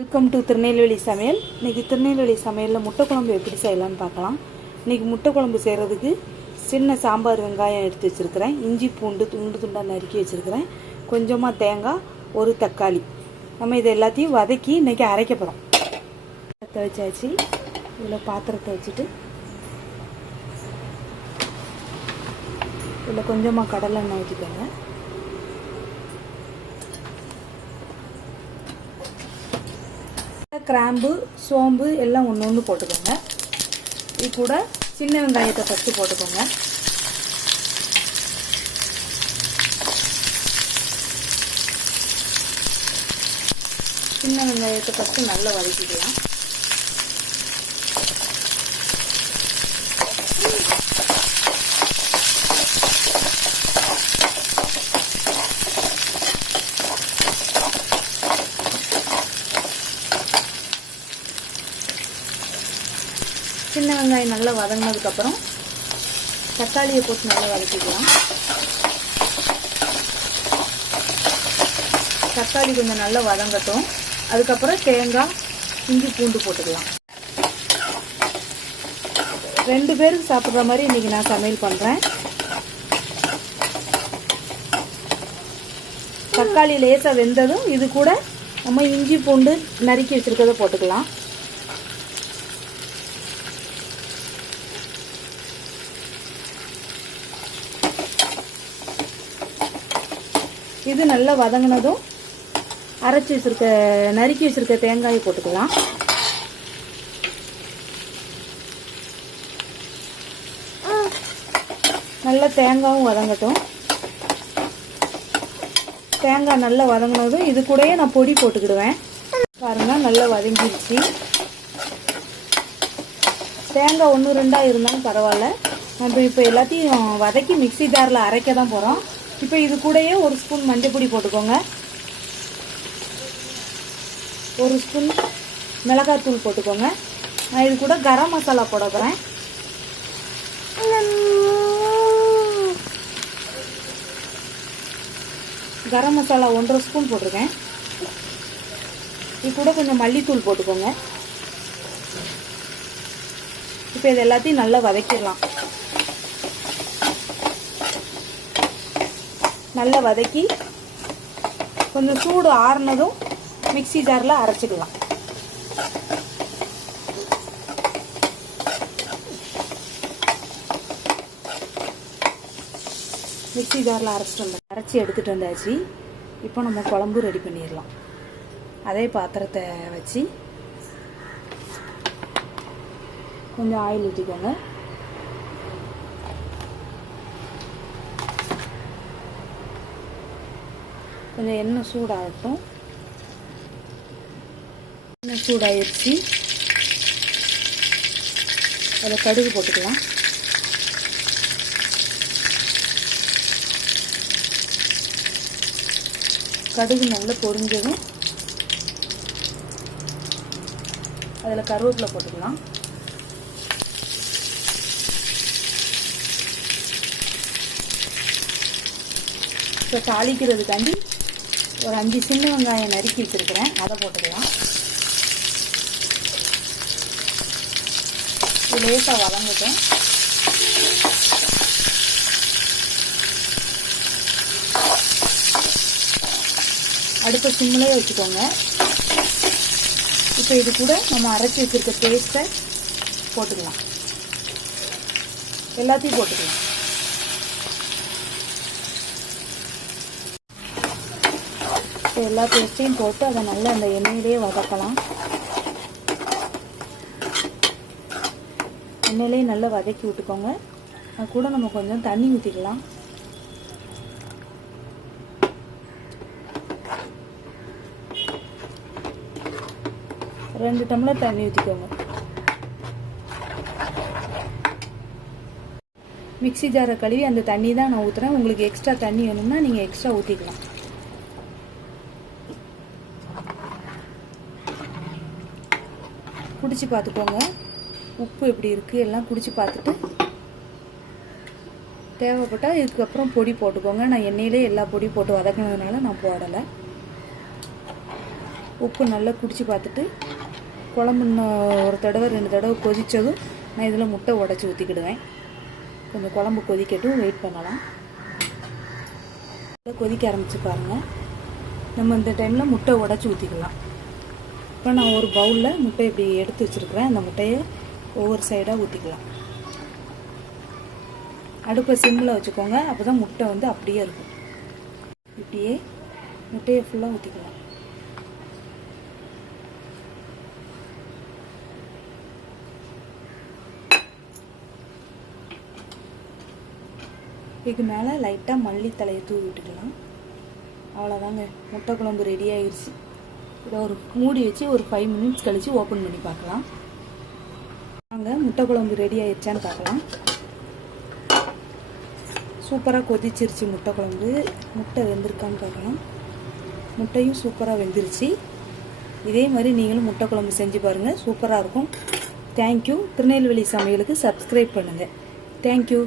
Welcome to Tirunelveli சமையல். இன்றைக்கி திருநெல்வேலி சமையலில் முட்டை குழம்பு எப்படி செய்யலான்னு பார்க்கலாம். இன்றைக்கி முட்டை குழம்பு செய்கிறதுக்கு சின்ன சாம்பார் வெங்காயம் எடுத்து வச்சுருக்கிறேன், இஞ்சி பூண்டு துண்டாக நறுக்கி வச்சுருக்கிறேன், கொஞ்சமாக தேங்காய், ஒரு தக்காளி. நம்ம இதை எல்லாத்தையும் வதக்கி இன்றைக்கி அரைக்க போகிறோம். வச்சாச்சு. இதில் பாத்திரத்தை வச்சுட்டு இதில் கொஞ்சமாக கடலை எண்ணெய் ஊற்றிக்கோங்க. கிராம்பு, சோம்பு எல்லாம் ஒன்று ஒன்று போட்டுக்கோங்க. இது கூட சின்ன வெங்காயத்தை ஃபஸ்ட்டு போட்டுக்கோங்க. சின்ன வெங்காயத்தை ஃபஸ்ட்டு நல்லா வதக்கிக்கலாம். சின்ன வெங்காயம் நல்லா வதங்கினதுக்கப்புறம் தக்காளியை போட்டு நல்லா வதக்கிக்கலாம். தக்காளி கொஞ்சம் நல்லா வதங்கட்டும். அதுக்கப்புறம் தேங்காய், இஞ்சி பூண்டு போட்டுக்கலாம். 2 பேருக்கு சாப்பிட்ற மாதிரி இன்றைக்கி நான் சமையல் பண்ணுறேன். தக்காளி லேசாக வெந்ததும் இது கூட நம்ம இஞ்சி பூண்டு நறுக்கி வச்சுருக்கதை போட்டுக்கலாம். இது நல்லா வதங்கினதும் நறுக்கி வச்சிருக்க தேங்காயை போட்டுக்கலாம். நல்லா தேங்காயும் வதங்கட்டும். தேங்காய் நல்லா வதங்கினதும் இது கூடயே நான் பொடி போட்டுக்கிடுவேன். பாருங்க, நல்லா வதங்கிடுச்சு. தேங்காய் 1-2 இருந்தாலும் பரவாயில்ல. நம்ம இப்போ எல்லாத்தையும் வதக்கி மிக்ஸி ஜாரில் அரைக்க தான் போகிறோம். இப்போ இது கூடயே 1 ஸ்பூன் மஞ்சள் பொடி போட்டுக்கோங்க, 1 ஸ்பூன் மிளகாத்தூள் போட்டுக்கோங்க. நான் இது கூட கரம் மசாலா போட போகிறேன். கரம் மசாலா 1.5 ஸ்பூன் போட்டிருக்கேன். இது கூட கொஞ்சம் மல்லித்தூள் போட்டுக்கோங்க. இப்போ இது எல்லாத்தையும் நல்லா வதக்கிடலாம். நல்லா வதக்கி கொஞ்சம் சூடு ஆறுனதும் மிக்ஸி ஜாரில் அரைச்சிக்கலாம். மிக்ஸி ஜாரில் அரைச்சி எடுத்துகிட்டு வந்தாச்சு. இப்போ நம்ம குழம்பு ரெடி பண்ணிடலாம். அதே பாத்திரத்தை வச்சு கொஞ்சம் ஆயில் ஊற்றிக்கோங்க. கொஞ்சம் எண்ணெய் சூடாகட்டும். எண்ணெய் சூடாகிடுச்சு. அதில் கடுகு போட்டுக்கலாம். கடுகு நல்லா பொரிஞ்சதும் அதில் கருவேப்பிலை போட்டுக்கலாம். இப்போ தாளிக்கிறதுக்காண்டி ஒரு 5 சின்ன வெங்காயம் நறுக்கி வச்சுருக்கிறேன், அதை போட்டுக்கலாம். இது லேசாக வதங்கட்டும். அடுத்த சிம்மிலே வச்சுக்கோங்க. இப்போ இது கூட நம்ம அரைச்சி வச்சுருக்க பேஸ்ட்டை போட்டுக்கலாம். எல்லாத்தையும் போட்டுக்கலாம். எல்லா பேஸ்ட்டையும் போட்டு அதை நல்லா அந்த எண்ணெயிலே வதக்கலாம். எண்ணெயிலே நல்லா வதக்கி விட்டுக்கோங்க. அது கூட நம்ம கொஞ்சம் தண்ணி ஊற்றிக்கலாம். ரெண்டு டம்ளர் தண்ணி ஊற்றிக்கோங்க. மிக்ஸி ஜாரை கழுவி அந்த தண்ணி தான் நான் ஊற்றுறேன். உங்களுக்கு எக்ஸ்ட்ரா தண்ணி வேணும்னா நீங்கள் எக்ஸ்ட்ரா ஊற்றிக்கலாம். குடிச்சு பார்த்துக்கோங்க, உப்பு எப்படி இருக்குது எல்லாம் குடிச்சு பார்த்துட்டு தேவைப்பட்டால் இதுக்கப்புறம் பொடி போட்டுக்கோங்க. நான் எண்ணெயிலே எல்லா பொடி போட்டு வதக்கினதுனால நான் போடலை. உப்பு நல்லா குடிச்சு பார்த்துட்டு குழம்பு இன்னும் ஒரு தடவை 2 தடவை கொதித்ததும் நான் இதில் முட்டை உடச்சி ஊற்றிக்கிடுவேன். கொஞ்சம் குழம்பு கொதிக்கட்டும், வெயிட் பண்ணலாம். கொதிக்க ஆரம்பித்து பாருங்கள். நம்ம இந்த டைமில் முட்டை உடச்சி ஊற்றிக்கலாம். இப்போ நான் ஒரு பவுலில் முட்டை இப்படி எடுத்து வச்சுருக்கிறேன். அந்த முட்டையை ஒவ்வொரு சைடாக ஊற்றிக்கலாம். அடுப்பை சிம்மில் வச்சுக்கோங்க, அப்போ தான் முட்டை வந்து அப்படியே இருக்கும். இப்படியே முட்டையை ஃபுல்லாக ஊற்றிக்கலாம். இதுக்கு மேலே லைட்டாக மல்லித்தலையை தூவி விட்டுக்கலாம். அவ்வளோதாங்க, முட்டை குழம்பு ரெடி ஆயிடுச்சு. இதை ஒரு மூடி வச்சு ஒரு 5 மினிட்ஸ் கழித்து ஓப்பன் பண்ணி பார்க்கலாம். வாங்க, முட்டை குழம்பு ரெடி ஆயிடுச்சான்னு பார்க்கலாம். சூப்பராக கொதிச்சிருச்சு முட்டை குழம்பு. முட்டை வெந்திருக்கான்னு பார்க்கலாம். முட்டையும் சூப்பராக வெந்துருச்சு. இதே மாதிரி நீங்களும் முட்டை குழம்பு செஞ்சு பாருங்கள், சூப்பராக இருக்கும். தேங்க்யூ. திருநெல்வேலி சமையலுக்கு சப்ஸ்கிரைப் பண்ணுங்கள். தேங்க்யூ.